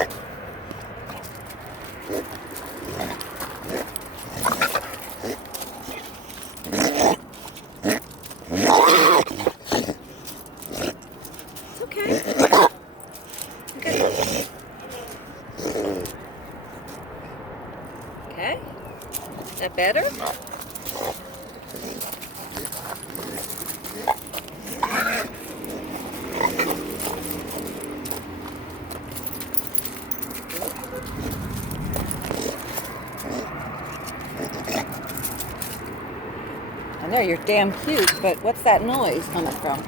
It's okay. Okay. Is that better? I know you're damn cute, but what's that noise coming from?